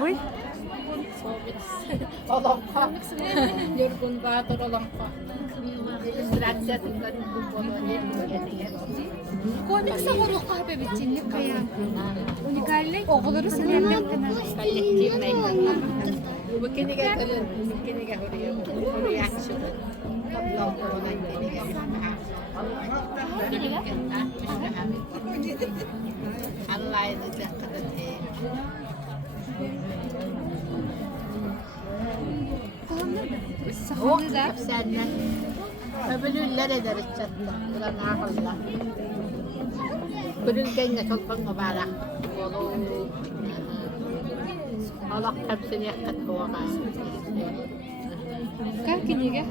Oui. Olongko. Jurgun batur olongko. Ilustrasi tinggal Komik sagoru kahve biçimlik kayan. Unikallik oğulları senemem kanal. Mungkin ni kan ulan, mungkin ni kan huriya siya. Tablaw ko na hindi ni kan Allah ini jangan terjadi. Sahanı da. Senden. Öbürler eder çattı. Ulan Allah. Bölülgenle çok mübarek. Allah hepsini yakıt kovağa. Kaç kiniga?